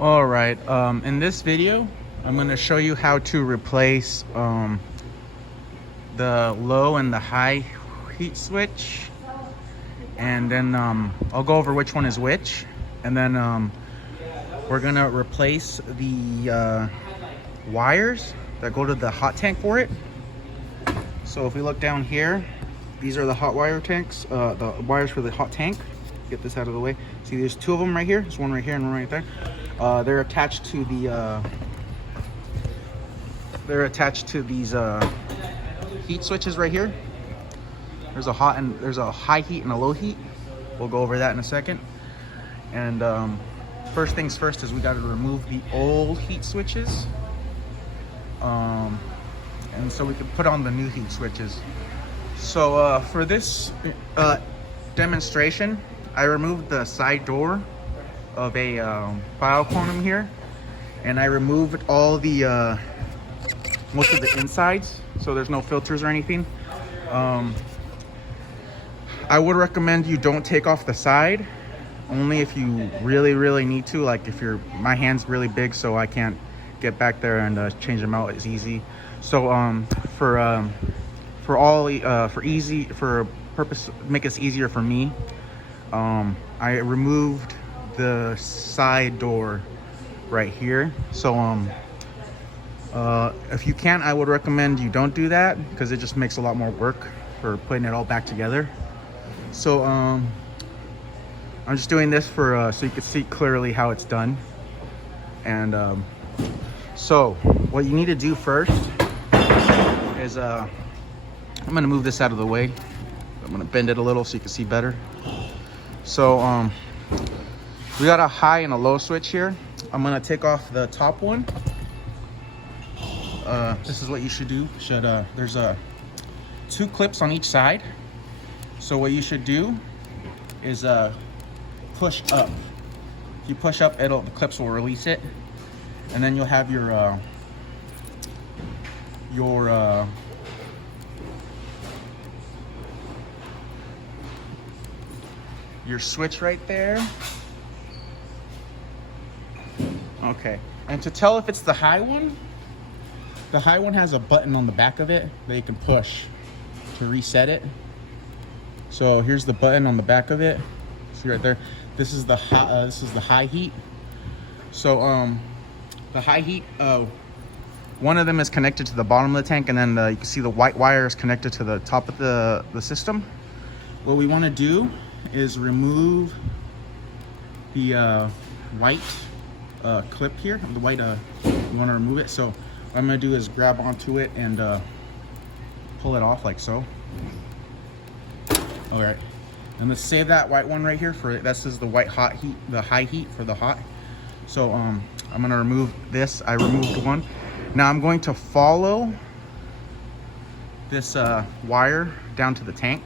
All right, in this video, I'm going to show you how to replace the low and the high heat switch. And then I'll go over which one is which. And then we're going to replace the wires that go to the hot tank for it. So if we look down here, these are the hot wire tanks, the wires for the hot tank. Get this out of the way. See, there's two of them right here. There's one right here and one right there. They're attached to the these heat switches right here. There's a high heat and a low heat. We'll go over that in a second. And first things first is we got to remove the old heat switches, and so we can put on the new heat switches. So for this demonstration, I removed the side door of a file quantum here, and I removed all the most of the insides, so there's no filters or anything. I would recommend you don't take off the side, only if you really need to. Like if my hand's really big, so I can't get back there and change them out as easy. So for purpose, make this easier for me, I removed the side door right here. So if you can, I would recommend you don't do that, because it just makes a lot more work for putting it all back together. So I'm just doing this for so you can see clearly how it's done. And so what you need to do first is I'm gonna move this out of the way. I'm gonna bend it a little so you can see better. So we got a high and a low switch here. I'm gonna take off the top one. This is what you should do. There's two clips on each side. So what you should do is push up. If you push up, the clips will release it, and then you'll have your switch right there. Okay, and to tell if it's the high one has a button on the back of it that you can push to reset it. So here's the button on the back of it. See right there. This is the high heat. So the high heat, one of them is connected to the bottom of the tank, and then you can see the white wire is connected to the top of the system. What we want to do is remove the white clip here. The white, we want to remove it. So what I'm going to do is grab onto it and pull it off like so. All right, and let's save that white one right here for this is the white hot heat, the high heat for the hot. So I'm going to remove this. I removed one. Now I'm going to follow this wire down to the tank.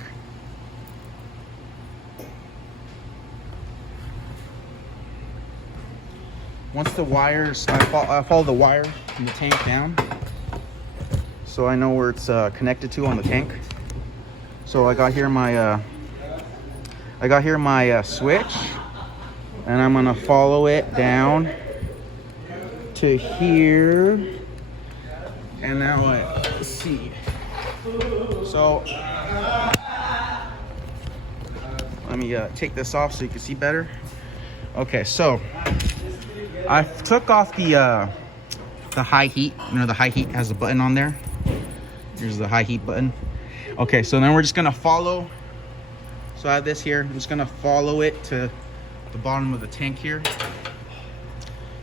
Once the wires, I follow the wire from the tank down, so I know where it's connected to on the tank. So I got here my switch, and I'm gonna follow it down to here. And now let's see. So let me take this off so you can see better. Okay, so I took off the high heat. You know, the high heat has a button on there. Here's the high heat button. Okay, so then we're just gonna follow. So I have this here. I'm just gonna follow it to the bottom of the tank here.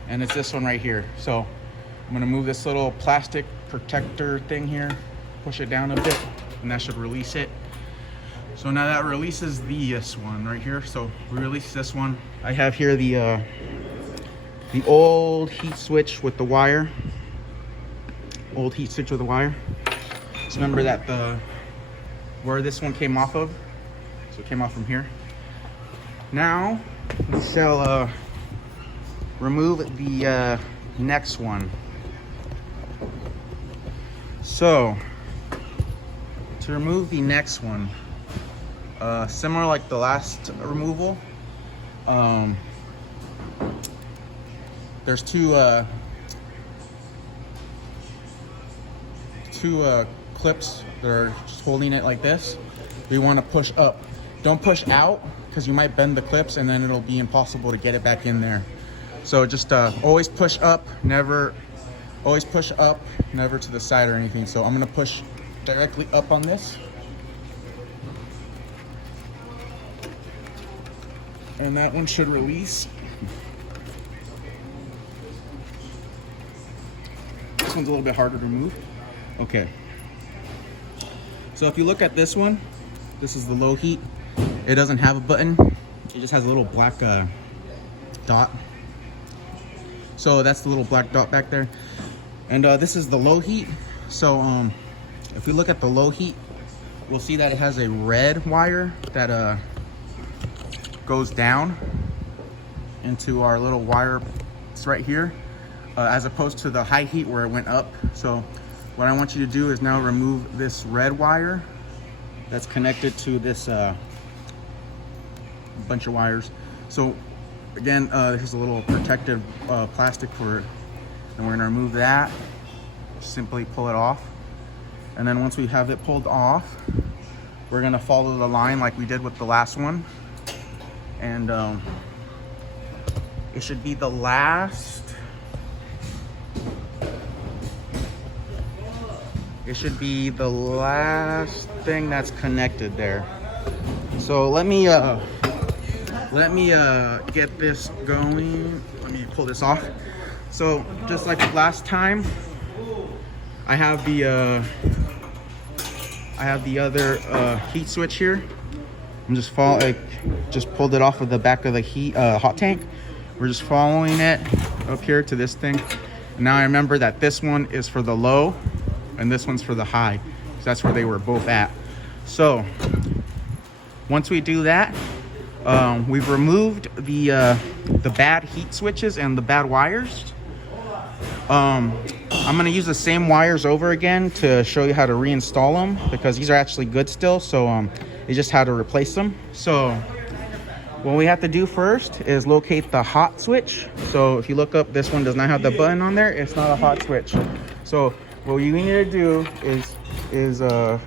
And it's this one right here. So I'm gonna move this little plastic protector thing here, push it down a bit, and that should release it. So now that releases this one right here. So we release this one. I have here the old heat switch with the wire. Old heat switch with the wire. Just remember that where this one came off of. So it came off from here. Now we shall remove the next one. So to remove the next one, similar like the last removal, there's two clips that are just holding it like this. We want to push up. Don't push out because you might bend the clips and then it'll be impossible to get it back in there. So just always push up, never to the side or anything. So I'm gonna push directly up on this. And that one should release. This one's a little bit harder to remove. Okay. So if you look at this one, this is the low heat. It doesn't have a button. It just has a little black dot. So that's the little black dot back there. And this is the low heat. So if we look at the low heat, we'll see that it has a red wire that goes down into our little wire. It's right here, as opposed to the high heat where it went up. So what I want you to do is now remove this red wire that's connected to this bunch of wires. So again, here's a little protective plastic for it, and we're gonna remove that. Simply pull it off, and then once we have it pulled off, we're gonna follow the line like we did with the last one, and it should be the last. It should be the last thing that's connected there. So let me get this going. Let me pull this off. So just like last time, I have the other heat switch here. I'm just just pulled it off of the back of the hot tank. We're just following it up here to this thing. And now I remember that this one is for the low and this one's for the high. So that's where they were both at. So once we do that, we've removed the bad heat switches and the bad wires. I'm gonna use the same wires over again to show you how to reinstall them, because these are actually good still. So it's just how to replace them. So what we have to do first is locate the hot switch. So if you look up, this one does not have the button on there. It's not a hot switch. So what you need to do is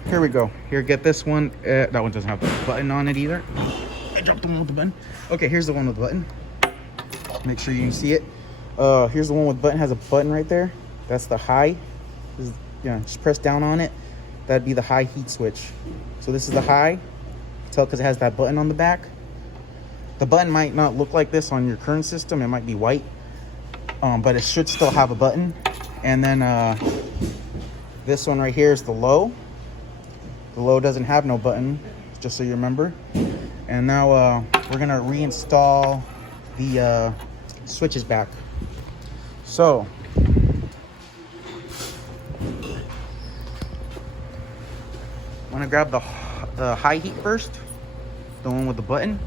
here we go. Here, get this one. That one doesn't have the button on it either. I dropped the one with the button. Okay, here's the one with the button. Make sure you can see it. Here's the one with the button. Has a button right there. That's the high. Just press down on it. That'd be the high heat switch. So this is the high. You can tell because it has that button on the back. The button might not look like this on your current system. It might be white, but it should still have a button. And then this one right here is the low. The low doesn't have no button, just so you remember. And now we're gonna reinstall the switches back. So I'm gonna grab the high heat first, the one with the button,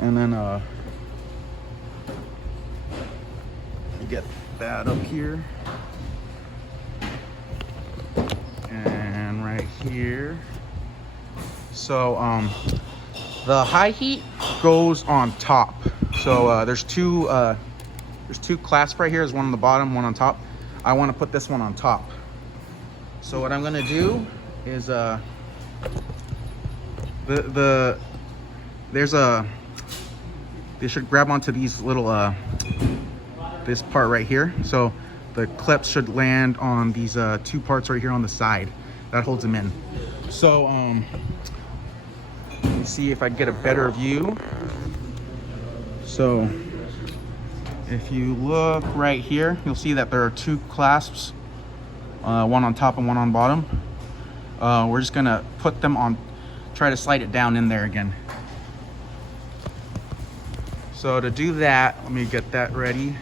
and then get that up here and right here. So the high heat goes on top. So there's two clasps right here. There's one on the bottom, one on top. I want to put this one on top. So what I'm gonna do is they should grab onto these little this part right here. So the clips should land on these two parts right here on the side. That holds them in. So let me see if I can get a better view. So if you look right here, you'll see that there are two clasps, one on top and one on bottom. We're just gonna put them on, try to slide it down in there again. So to do that, let me get that ready.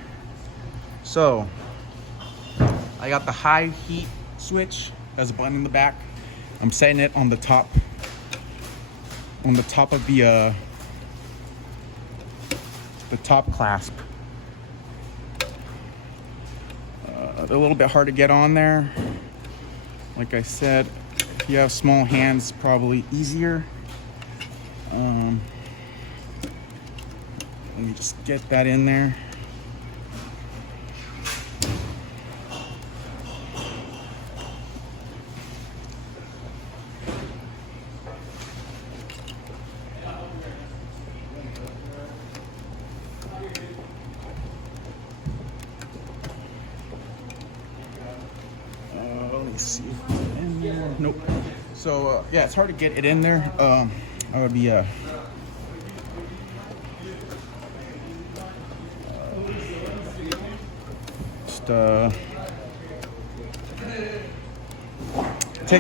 So I got the high heat switch. There's a button in the back. I'm setting it on the top of the top clasp. They're a little bit hard to get on there. Like I said, if you have small hands, probably easier. Let me just get that in there. Let me see if it's in there. Nope. So yeah, it's hard to get it in there. I would be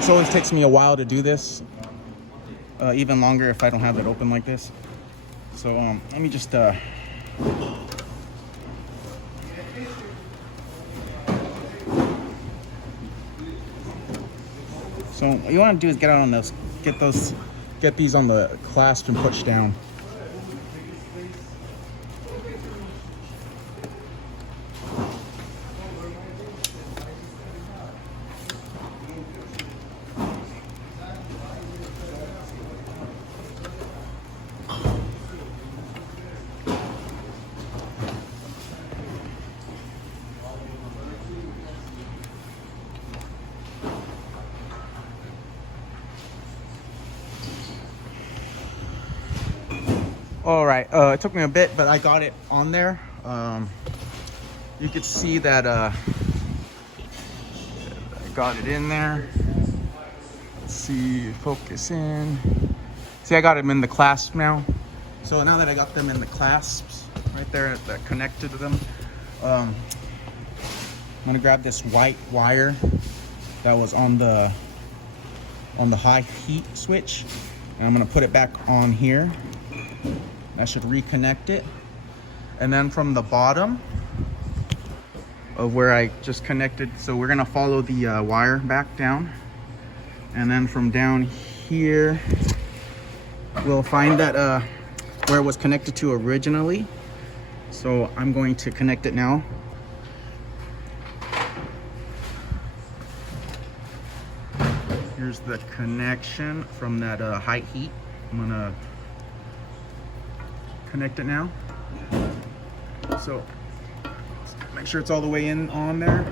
always takes me a while to do this. Even longer if I don't have it open like this. So let me just so what you want to do is get out on those, get these on the clasp and push down. All right, it took me a bit, but I got it on there. You could see that I got it in there. Let's see, focus in. See, I got them in the clasp now. So now that I got them in the clasps right there that connected to them, I'm gonna grab this white wire that was on the high heat switch, and I'm gonna put it back on here. I should reconnect it, and then from the bottom of where I just connected, so we're gonna follow the wire back down, and then from down here we'll find that where it was connected to originally. So I'm going to connect it now. Here's the connection from that high heat. I'm gonna connect it now. So make sure it's all the way in on there.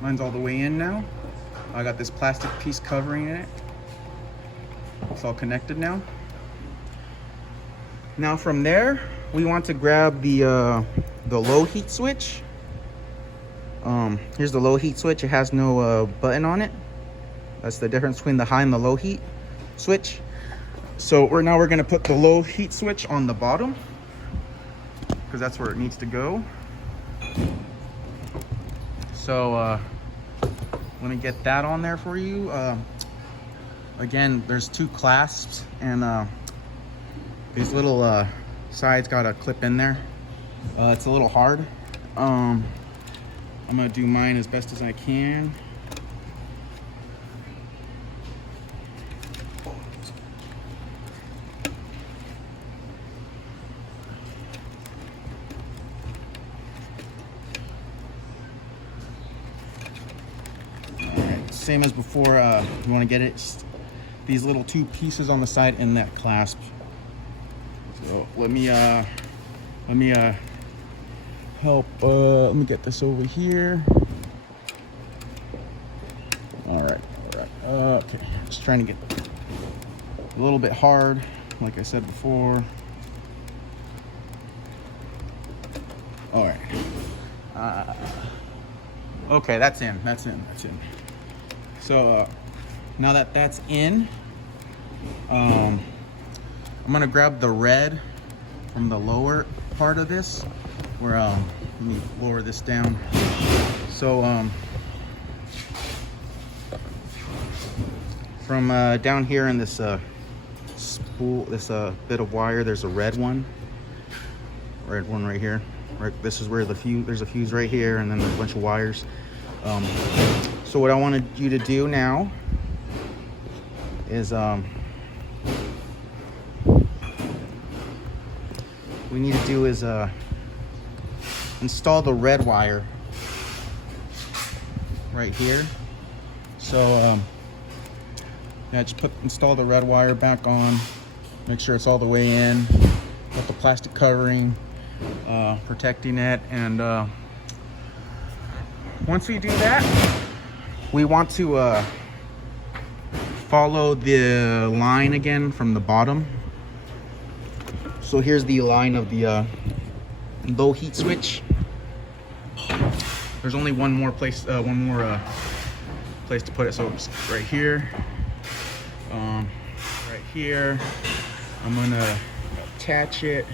Mine's all the way in now. I got this plastic piece covering it. It's all connected now. Now from there, we want to grab the low heat switch. Here's the low heat switch. It has no button on it. That's the difference between the high and the low heat switch. So now we're gonna put the low heat switch on the bottom, because that's where it needs to go. So let me get that on there for you. Again, there's two clasps, and these little sides got a clip in there. It's a little hard. I'm gonna do mine as best as I can. Same as before, you want to get it, these little two pieces on the side in that clasp. So let me help, let me get this over here. All right, okay, just trying to get a little bit hard, like I said before. All right, okay, that's in. So now that that's in, I'm gonna grab the red from the lower part of this, where let me lower this down. So from down here in this spool, this bit of wire, there's a red one right here. Right, this is where the fuse, there's a fuse right here, and then there's a bunch of wires. So what I wanted you to do now is we need to do is install the red wire right here. So yeah, just install the red wire back on. Make sure it's all the way in. Got the plastic covering, protecting it. And once we do that, we want to follow the line again from the bottom. So here's the line of the low heat switch. There's only one more place to put it. So it's right here, right here. I'm gonna attach it.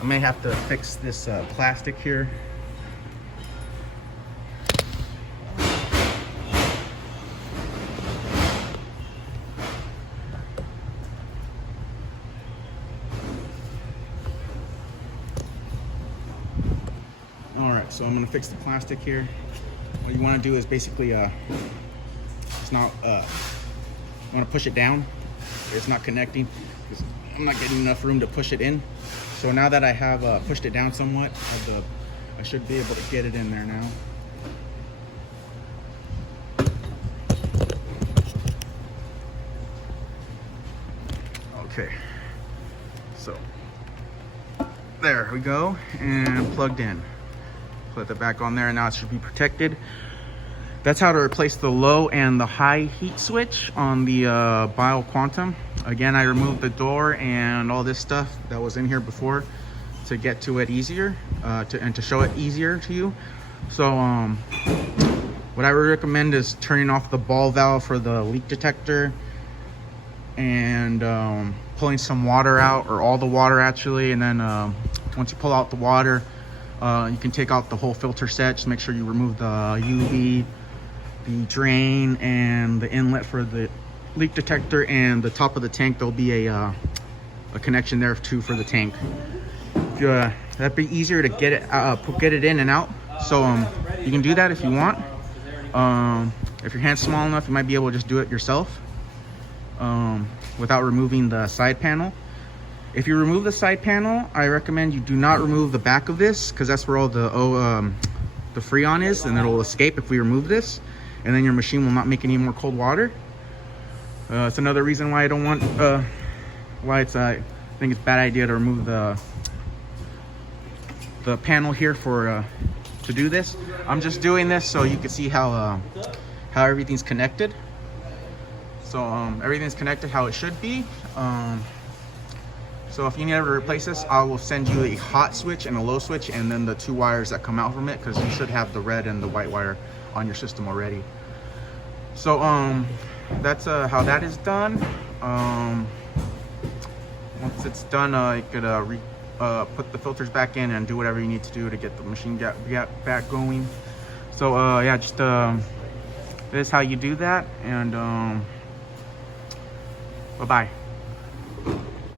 I may have to fix this plastic here. All right, so I'm gonna fix the plastic here. What you want to do is basically, it's not. You want to push it down. It's not connecting. I'm not getting enough room to push it in. So now that I have pushed it down somewhat, I should be able to get it in there now. Okay, so there we go, and plugged in. Put that back on there, and now it should be protected. That's how to replace the low and the high heat switch on the Bioquantum. Again, I removed the door and all this stuff that was in here before to get to it easier, and to show it easier to you. So what I would recommend is turning off the ball valve for the leak detector, and pulling some water out, or all the water actually, and then once you pull out the water, you can take out the whole filter set. Just make sure you remove the UV, the drain, and the inlet for the leak detector, and the top of the tank. There'll be a connection there too for the tank. That'd be easier to get it in and out. So you can do that if you want. If your hand's small enough, you might be able to just do it yourself without removing the side panel. If you remove the side panel, I recommend you do not remove the back of this, because that's where all the Freon is, and it'll escape if we remove this, and then your machine will not make any more cold water. It's another reason why I don't want, I think it's a bad idea to remove the panel here to do this. I'm just doing this so you can see how everything's connected. So everything's connected how it should be. So if you need to replace this, I will send you a hot switch and a low switch, and then the 2 wires that come out from it, because you should have the red and the white wire on your system already. So that's how that is done. Once it's done, you could put the filters back in and do whatever you need to do to get the machine back going. So yeah, just this is how you do that, and bye-bye.